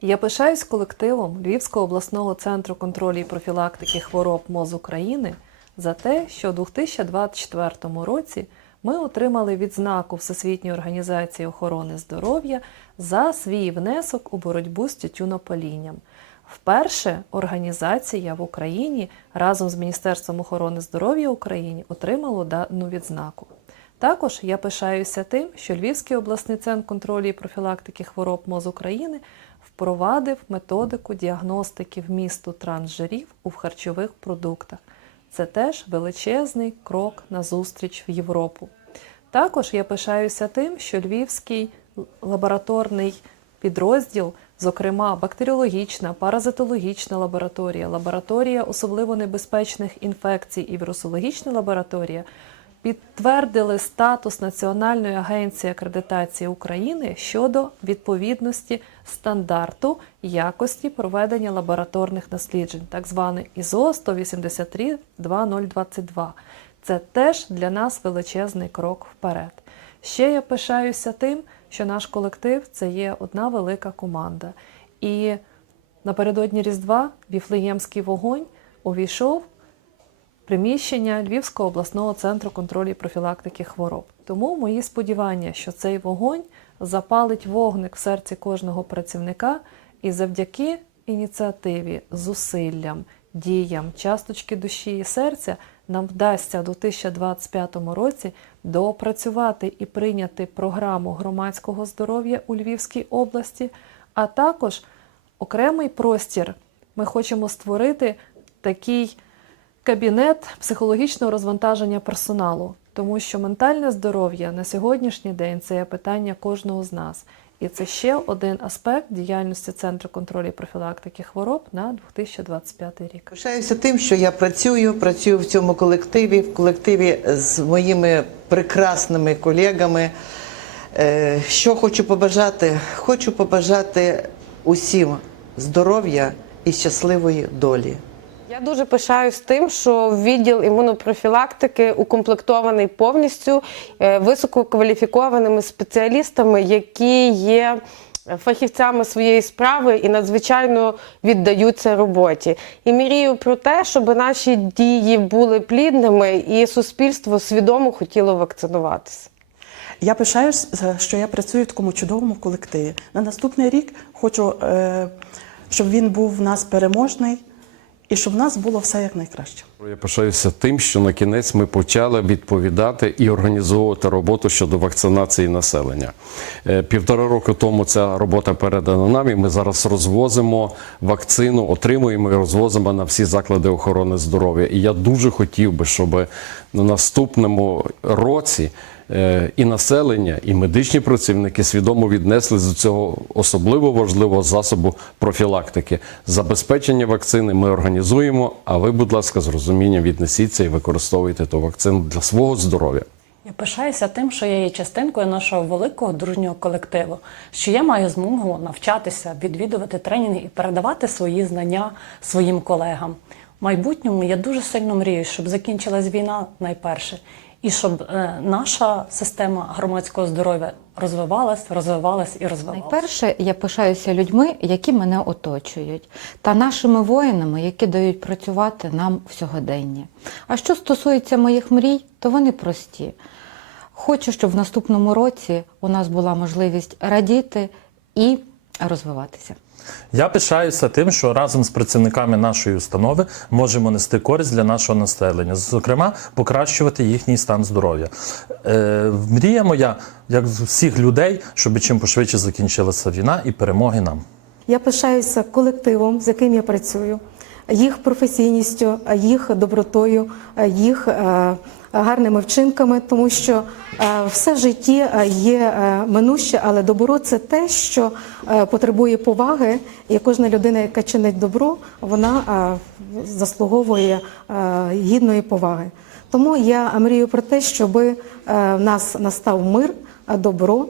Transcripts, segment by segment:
Я пишаюсь колективом Львівського обласного центру контролю і профілактики хвороб МОЗ України за те, що у 2024 році ми отримали відзнаку Всесвітньої організації охорони здоров'я за свій внесок у боротьбу з тютюнопалінням. Вперше організація в Україні разом з Міністерством охорони здоров'я України отримала дану відзнаку. Також я пишаюся тим, що Львівський обласний центр контролю і профілактики хвороб МОЗ України впровадив методику діагностики вмісту трансжирів у харчових продуктах. Це теж величезний крок назустріч в Європу. Також я пишаюся тим, що Львівський лабораторний підрозділ, зокрема бактеріологічна, паразитологічна лабораторія, лабораторія особливо небезпечних інфекцій і вірусологічна лабораторія підтвердили статус Національної агенції акредитації України щодо відповідності стандарту якості проведення лабораторних досліджень, так званий ІЗО 183 2022. Це теж для нас величезний крок вперед. Ще я пишаюся тим, що наш колектив це є одна велика команда. І напередодні Різдва Віфлеємський вогонь увійшов приміщення Львівського обласного центру контролю і профілактики хвороб. Тому мої сподівання, що цей вогонь запалить вогник в серці кожного працівника і завдяки ініціативі, зусиллям, діям, часточки душі і серця нам вдасться у 2025 році доопрацювати і прийняти програму громадського здоров'я у Львівській області, а також окремий простір ми хочемо створити такий кабінет психологічного розвантаження персоналу, тому що ментальне здоров'я на сьогоднішній день це є питання кожного з нас. І це ще один аспект діяльності Центру контролю і профілактики хвороб на 2025 рік. Пишаюся тим, що я працюю, працюю в цьому колективі, в колективі з моїми прекрасними колегами. Е, Що хочу побажати? Хочу побажати усім здоров'я і щасливої долі. Я дуже пишаюсь тим, що відділ імунопрофілактики укомплектований повністю е, висококваліфікованими спеціалістами, які є фахівцями своєї справи і надзвичайно віддаються роботі. І мрію про те, щоб наші дії були плідними, і суспільство свідомо хотіло вакцинуватися. Я пишаюсь, е, що я працюю в такому чудовому колективі. На наступний рік хочу, е, щоб він був в нас переможний і щоб в нас було все як найкраще. Я пишаюся тим, що на кінець ми почали відповідати і організовувати роботу щодо вакцинації населення. Е, Півтора року тому ця робота передана нам, і ми зараз розвозимо вакцину, отримуємо і розвозимо на всі заклади охорони здоров'я. І я дуже хотів би, щоб на наступному році. Е, І населення, і медичні працівники свідомо віднесли до цього особливо важливого засобу профілактики. Забезпечення вакцини ми організуємо. А ви, будь ласка, з розумінням віднесіться і використовуйте ту вакцину для свого здоров'я. Я пишаюся тим, що я є частинкою нашого великого дружнього колективу, що я маю змогу навчатися, відвідувати тренінги і передавати свої знання своїм колегам. В майбутньому я дуже сильно мрію, щоб закінчилась війна найперше, і щоб е, наша система громадського здоров'я розвивалась, розвивалась і розвивалась. Найперше, я пишаюся людьми, які мене оточують, та нашими воїнами, які дають працювати нам в сьогоденні. А що стосується моїх мрій, то вони прості. Хочу, щоб в наступному році у нас була можливість радіти і розвиватися. Я пишаюся тим, що разом з працівниками нашої установи можемо нести користь для нашого населення, зокрема, покращувати їхній стан здоров'я. Е, мрія моя, як з всіх людей, щоб чим пошвидше закінчилася війна і перемоги нам. Я пишаюся колективом, з яким я працюю, їх професійністю, їх добротою, їх е, гарними вчинками, тому що е, все в житті е, є е, минуще, але добро це те, що потребує поваги, і кожна людина, яка чинить добро, вона заслуговує гідної поваги. Тому я мрію про те, щоб в нас настав мир, добро,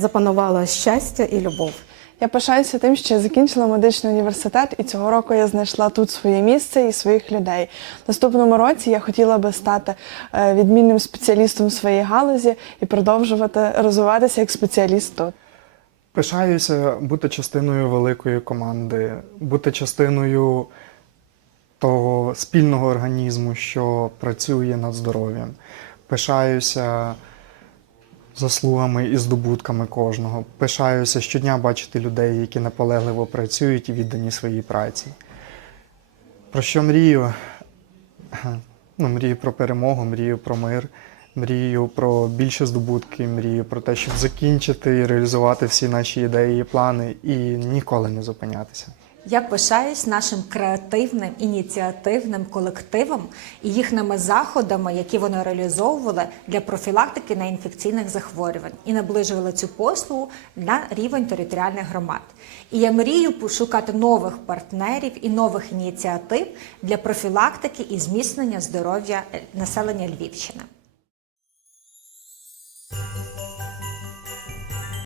запанувало щастя і любов. Я пишаюся тим, що я закінчила медичний університет, і цього року я знайшла тут своє місце і своїх людей. Наступному році я хотіла би стати е, відмінним спеціалістом в своїй галузі і продовжувати розвиватися як спеціаліст тут. Пишаюся бути частиною великої команди, бути частиною того спільного організму, що працює над здоров'ям. Пишаюся заслугами і здобутками кожного. Пишаюся щодня бачити людей, які наполегливо працюють і віддані своїй праці. Про що мрію? Ну, мрію про перемогу, мрію про мир, мрію про більше здобутки, мрію про те, щоб закінчити і реалізувати всі наші ідеї і плани і ніколи не зупинятися. Я пишаюсь нашим креативним ініціативним колективом і їхніми заходами, які вони реалізовували для профілактики неінфекційних захворювань і наближували цю послугу на рівень територіальних громад. І я мрію пошукати нових партнерів і нових ініціатив для профілактики і зміцнення здоров'я е, населення Львівщини.